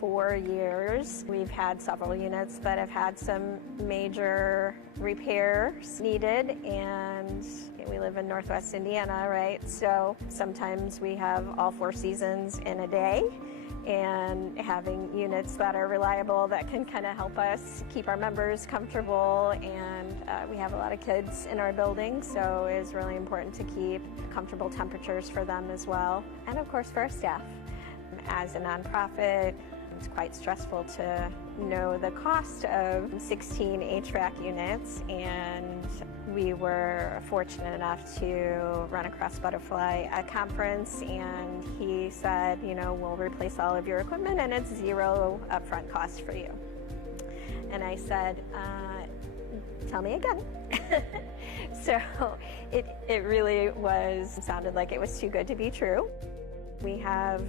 4 years. We've had several units that have had some major repairs needed, and we live in Northwest Indiana, right? So sometimes we have all 4 seasons in a day, and having units that are reliable that can kind of help us keep our members comfortable. And we have a lot of kids in our building, so it's really important to keep comfortable temperatures for them as well. And of course for our staff. As a nonprofit, it's quite stressful to know the cost of 16 HVAC units, and we were fortunate enough to run across Budderfly at a conference, and he said, you know, we'll replace all of your equipment and it's zero upfront cost for you. And I said, tell me again. So it really sounded like it was too good to be true. We have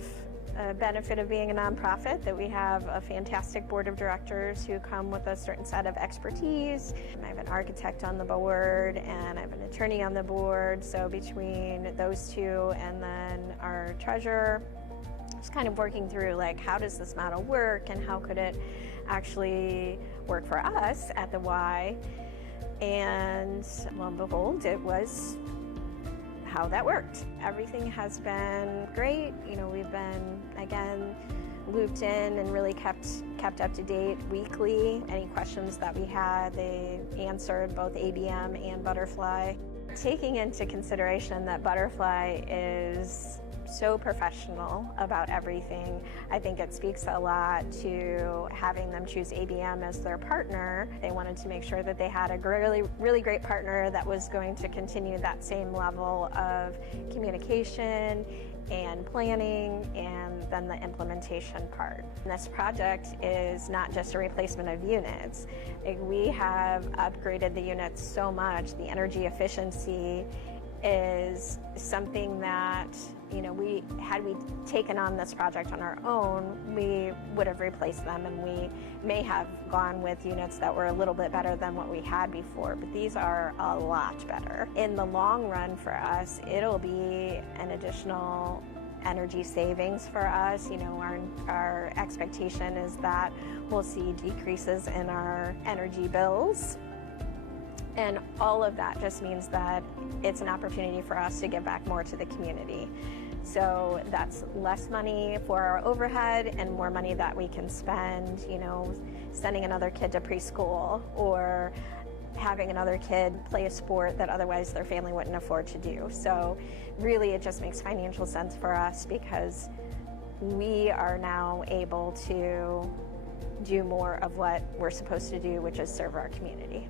a benefit of being a nonprofit, that we have a fantastic board of directors who come with a certain set of expertise. I have an architect on the board and I have an attorney on the board, so between those two and then our treasurer, just kind of working through like, how does this model work and how could it actually work for us at the Y? And lo and behold, it was how that worked. Everything has been great. You know, we've been, again, looped in and really kept up to date weekly. Any questions that we had, they answered, both ABM and Budderfly. Taking into consideration that Budderfly is so professional about everything, I think it speaks a lot to having them choose ABM as their partner. They wanted to make sure that they had a really great partner that was going to continue that same level of communication and planning, and then the implementation part. And this project is not just a replacement of units. We have upgraded the units so much. The energy efficiency is something that, you know, had we taken on this project on our own, we would have replaced them, and we may have gone with units that were a little bit better than what we had before, but these are a lot better. In the long run for us, it'll be an additional energy savings for us. You know, our expectation is that we'll see decreases in our energy bills. And all of that just means that it's an opportunity for us to give back more to the community. So that's less money for our overhead and more money that we can spend, you know, sending another kid to preschool or having another kid play a sport that otherwise their family wouldn't afford to do. So really it just makes financial sense for us because we are now able to do more of what we're supposed to do, which is serve our community.